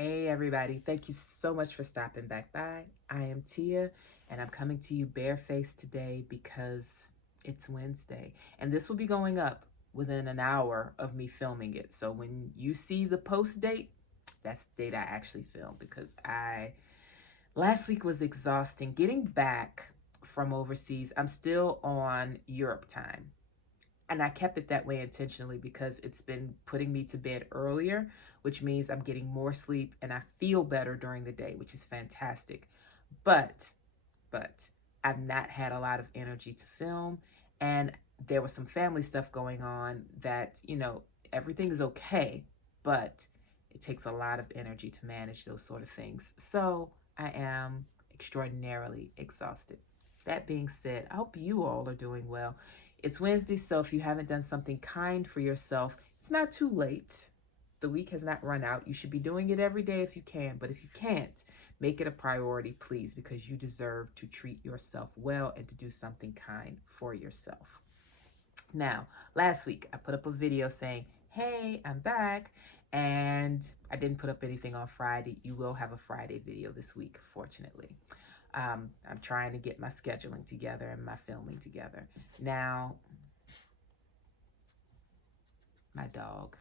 Hey everybody, thank you so much for stopping back by. I am Tia and I'm coming to you barefaced today because it's Wednesday and this will be going up within an hour of me filming it. So when you see the post date, that's the date I actually filmed because last week was exhausting. Getting back from overseas, I'm still on Europe time. And I kept it that way intentionally because it's been putting me to bed earlier, which means I'm getting more sleep and I feel better during the day, which is fantastic. But, but I've not had a lot of energy to film, and there was some family stuff going on that, everything is okay, but it takes a lot of energy to manage those sort of things. So I am extraordinarily exhausted. That being said, I hope you all are doing well. It's Wednesday, so if you haven't done something kind for yourself, it's not too late. The week has not run out. You should be doing it every day if you can, but if you can't, make it a priority, please, because you deserve to treat yourself well and to do something kind for yourself. Now, last week I put up a video saying, hey, I'm back, and I didn't put up anything on Friday. You will have a Friday video this week, fortunately. I'm trying to get my scheduling together and my filming together. Now, my dog,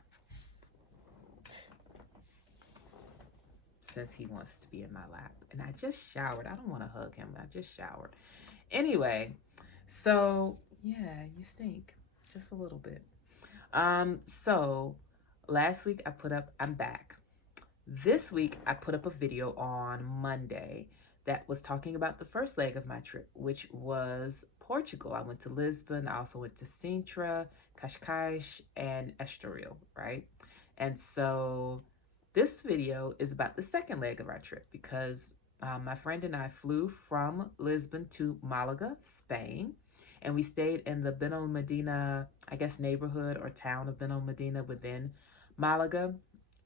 since he wants to be in my lap, and I just showered. I don't want to hug him. I just showered. Anyway, so yeah, you stink just a little bit. So last week I put up, I'm back. This week I put up a video on Monday that was talking about the first leg of my trip, which was Portugal. I went to Lisbon. I also went to Sintra, Cascais, and Estoril, right? And so this video is about the second leg of our trip because my friend and I flew from Lisbon to Malaga, Spain, and we stayed in the Benalmádena, I guess, neighborhood or town of Benalmádena within Malaga.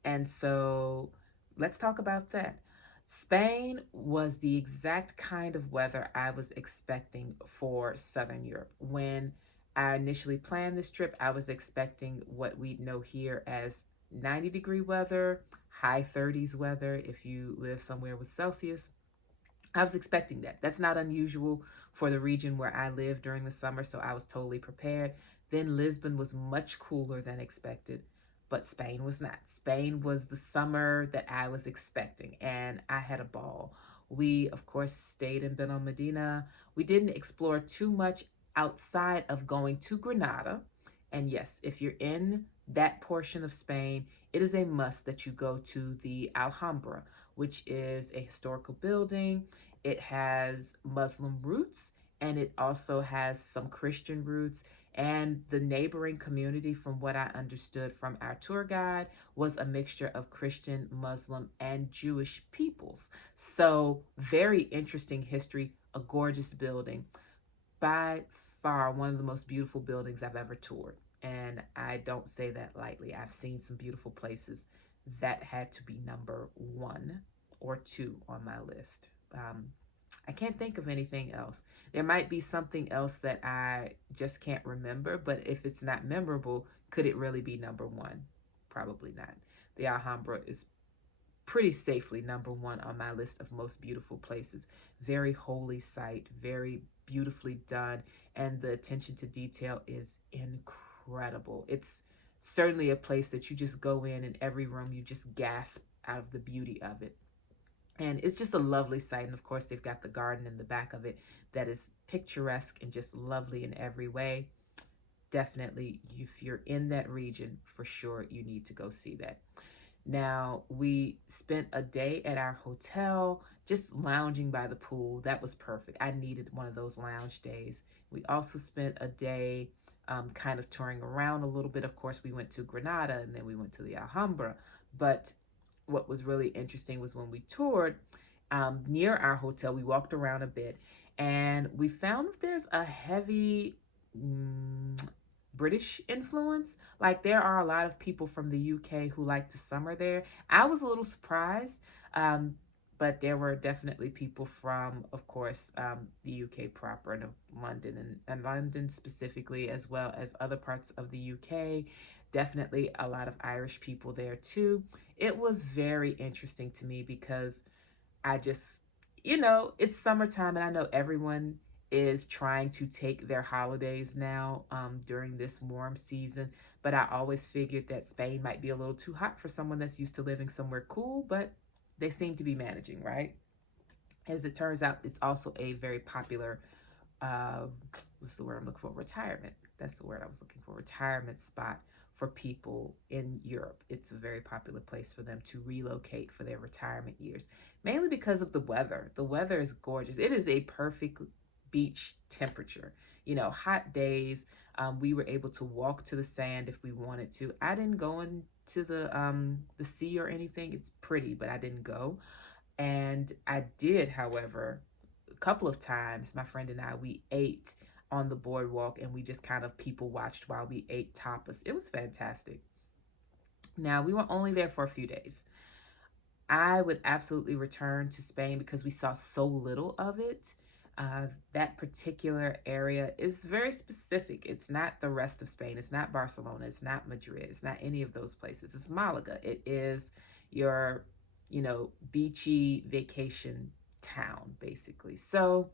And so let's talk about that. Spain was the exact kind of weather I was expecting for Southern Europe. When I initially planned this trip, I was expecting what we know here as 90-degree weather, high 30s weather if you live somewhere with Celsius. I was expecting that. That's not unusual for the region where I live during the summer, so I was totally prepared. Then Lisbon was much cooler than expected, but Spain was not. Spain was the summer that I was expecting, and I had a ball. We, of course, stayed in Benalmádena. We didn't explore too much outside of going to Granada. And yes, if you're in that portion of Spain, it is a must that you go to the Alhambra, which is a historical building. It has Muslim roots and it also has some Christian roots. And the neighboring community, from what I understood from our tour guide, was a mixture of Christian, Muslim, and Jewish peoples. So, very interesting history, a gorgeous building. By far, one of the most beautiful buildings I've ever toured. And I don't say that lightly. I've seen some beautiful places. That had to be number one or two on my list. I can't think of anything else. There might be something else that I just can't remember, but if it's not memorable, could it really be number one? Probably not. The Alhambra is pretty safely number one on my list of most beautiful places. Very holy site, very beautifully done, and the attention to detail is incredible. It's certainly a place that you just go in every room you just gasp out of the beauty of it. And it's just a lovely site. And of course, they've got the garden in the back of it that is picturesque and just lovely in every way. Definitely, if you're in that region, for sure, you need to go see that. Now, we spent a day at our hotel, just lounging by the pool. That was perfect. I needed one of those lounge days. We also spent a day kind of touring around a little bit. Of course, we went to Granada and then we went to the Alhambra. But what was really interesting was when we toured near our hotel, we walked around a bit and we found that there's a heavy British influence. Like there are a lot of people from the UK who like to summer there. I was a little surprised, but there were definitely people from, of course, the UK proper and of London and London specifically, as well as other parts of the UK. Definitely a lot of Irish people there too. it was very interesting to me because I just, it's summertime and I know everyone is trying to take their holidays now during this warm season. But I always figured that Spain might be a little too hot for someone that's used to living somewhere cool, but they seem to be managing, right? As it turns out, it's also a very popular, uh, what's the word I'm looking for? Retirement. That's the word I was looking for. Retirement spot for people in Europe. It's a very popular place for them to relocate for their retirement years, mainly because of the weather. The weather is gorgeous. It is a perfect beach temperature. Hot days. We were able to walk to the sand if we wanted to. I didn't go into the sea or anything. It's pretty, but I didn't go. And I did, however, a couple of times, my friend and I, we ate on the boardwalk and we just kind of people watched while we ate tapas. It was fantastic. Now, we were only there for a few days. I would absolutely return to Spain because we saw so little of it. That particular area is very specific. It's not the rest of Spain. It's not Barcelona. It's not Madrid. It's not any of those places. It's Malaga. It is your, beachy vacation town, basically. So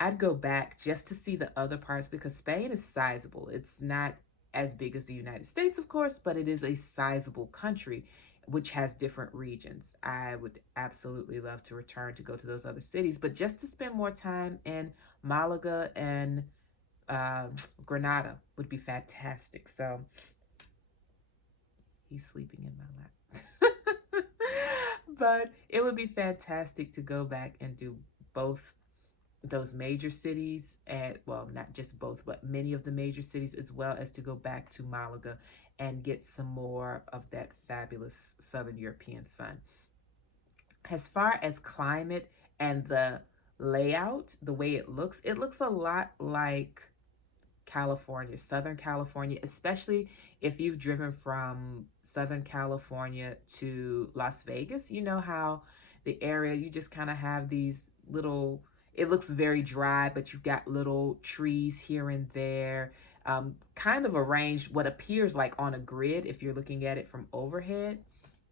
I'd go back just to see the other parts because Spain is sizable. It's not as big as the United States, of course, but it is a sizable country which has different regions. I would absolutely love to return to go to those other cities, but just to spend more time in Malaga and uh, Granada would be fantastic. So he's sleeping in my lap. But it would be fantastic to go back and do both those major cities, and well, not just both, but many of the major cities, as well as to go back to Malaga and get some more of that fabulous Southern European sun. As far as climate and the layout, the way it looks a lot like California, Southern California, especially if you've driven from Southern California to Las Vegas. You know how the area, you just kind of have these little, it looks very dry, but you've got little trees here and there, kind of arranged what appears like on a grid if you're looking at it from overhead.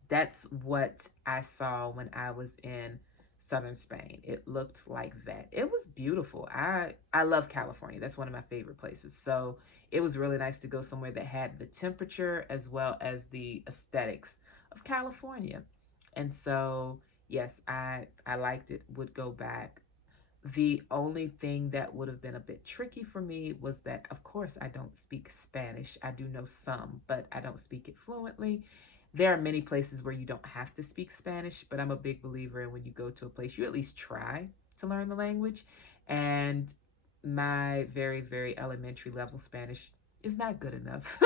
That's what I saw when I was in southern Spain. It looked like that. It was beautiful. I love California. That's one of my favorite places. So it was really nice to go somewhere that had the temperature as well as the aesthetics of California. And so yes, I liked it. Would go back. The only thing that would have been a bit tricky for me was that, of course, I don't speak Spanish. I do know some, but I don't speak it fluently. There are many places where you don't have to speak Spanish, but I'm a big believer in when you go to a place, you at least try to learn the language. And my very, very elementary level Spanish is not good enough.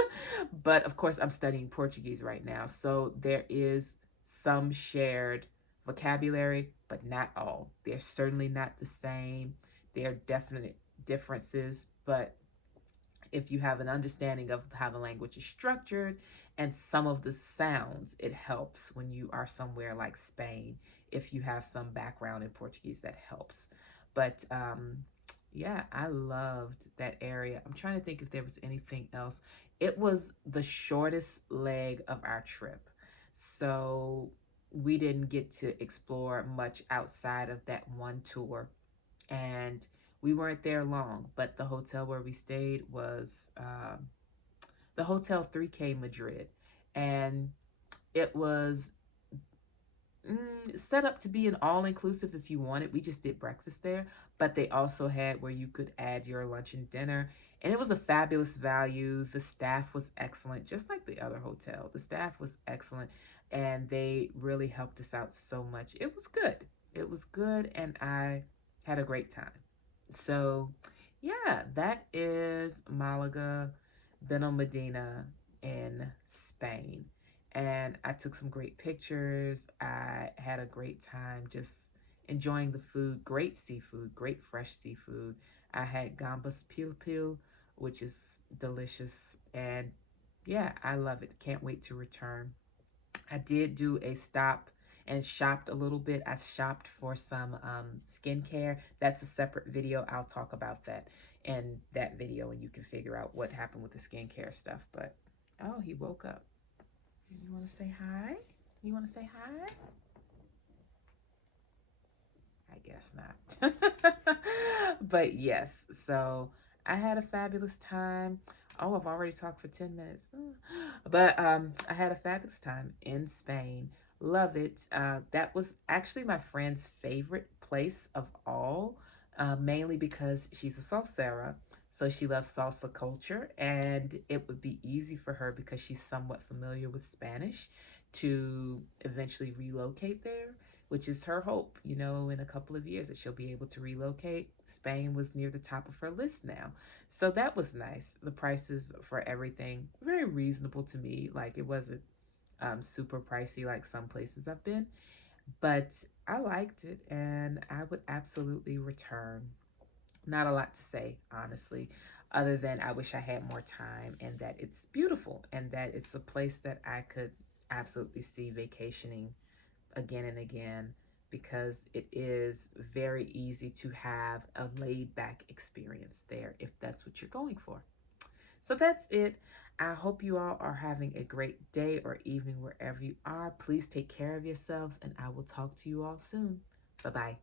But of course, I'm studying Portuguese right now. So there is some shared vocabulary, but not all. They're certainly not the same. There are definite differences, but if you have an understanding of how the language is structured and some of the sounds, it helps when you are somewhere like Spain. If you have some background in Portuguese, that helps. But yeah, I loved that area. I'm trying to think if there was anything else. It was the shortest leg of our trip. So we didn't get to explore much outside of that one tour. And we weren't there long, but the hotel where we stayed was the Hotel 3K Madrid. And it was set up to be an all-inclusive if you wanted. We just did breakfast there, but they also had where you could add your lunch and dinner. And it was a fabulous value. The staff was excellent, just like the other hotel. The staff was excellent, and they really helped us out so much. It was good. It was good, and I had a great time. So, yeah, that is Malaga, Benalmádena in Spain. And I took some great pictures. I had a great time just enjoying the food. Great seafood, great fresh seafood. I had gambas pil pil, which is delicious. And yeah, I love it. Can't wait to return. I did do a stop and shopped a little bit. I shopped for some skincare. That's a separate video. I'll talk about that in that video, and you can figure out what happened with the skincare stuff. But oh, he woke up. You want to say hi? You want to say hi? I guess not. But yes, so I had a fabulous time. Oh, I've already talked for 10 minutes. But I had a fabulous time in Spain. Love it. That was actually my friend's favorite place of all, mainly because she's a salsera. So she loves salsa culture, and it would be easy for her because she's somewhat familiar with Spanish to eventually relocate there, which is her hope, in a couple of years that she'll be able to relocate. Spain was near the top of her list now. So that was nice. The prices for everything, very reasonable to me. Like it wasn't super pricey like some places I've been, but I liked it and I would absolutely return. Not a lot to say, honestly, other than I wish I had more time and that it's beautiful and that it's a place that I could absolutely see vacationing again and again, because it is very easy to have a laid back experience there if that's what you're going for. So that's it. I hope you all are having a great day or evening wherever you are. Please take care of yourselves, and I will talk to you all soon. Bye bye.